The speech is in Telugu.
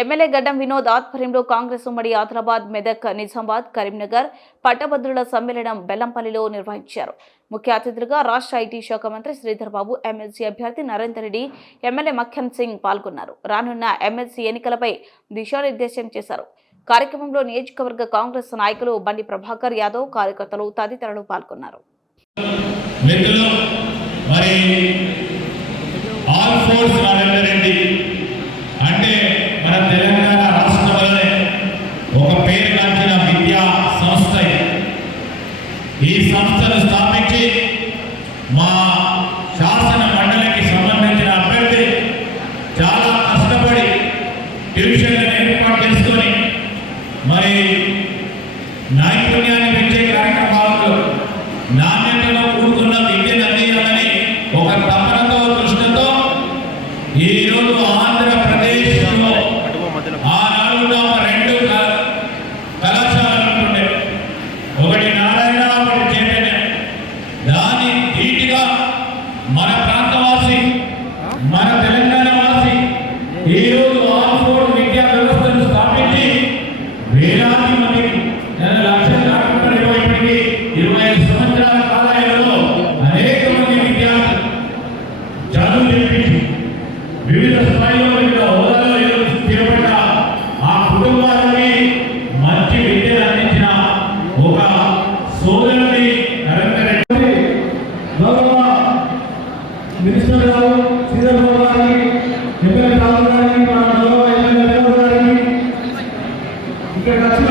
ఎమ్మెల్యే గడ్డం వినోద్ ఆధ్వర్యంలో కాంగ్రెస్ ఉమ్మడి ఆదిలాబాద్ మెదక్ నిజామాబాద్ కరీంనగర్ పట్టభద్రుల సమ్మేళనం బెల్లంపల్లిలో నిర్వహించారు. ముఖ్య అతిథులుగా రాష్ట్ర ఐటీ శాఖ మంత్రి శ్రీధర్ బాబు ఎమ్మెల్సీ అభ్యర్థి నరేందర్ రెడ్డి ఎమ్మెల్యే మఖ్యం సింగ్ పాల్గొన్నారు. రానున్న ఎమ్మెల్సీ ఎన్నికలపై దిశానిర్దేశం చేశారు. కార్యక్రమంలో నియోజకవర్గ కాంగ్రెస్ నాయకులు బండి ప్రభాకర్ యాదవ్ కార్యకర్తలు తదితరులు పాల్గొన్నారు. మరి ఆల్ ఫోర్స్ నరేందర్ ట్యూషన్లను ఏర్పాటు చేసుకొని మరి నైపుణ్యాన్ని పెంచే కార్యక్రమాల్లో నాణ్యతలో కూడుకున్న విద్యను అందించాలని ఒక తపనతో దృష్టితో ఈ రోజు ఆంధ్రప్రదేశ్లో ఆనాడు ఉన్న రెండు కళాశాలలు ఉంటుండే. ఒకటి నారాయణ ఒకటి చైతన్య. దాని ధీటుగా మన ప్రాంతవాసి మన తెలంగాణ వాసి ఈ సోదరుని నరేంద్ర రెడ్డి గౌరవ మినిస్టర్ గారు శ్రీధర్ బాబు గారికి ఎమ్మెల్యే రాహుల్ గారికి మన గౌరవ ఎమ్మెల్యే గారికి. వచ్చిన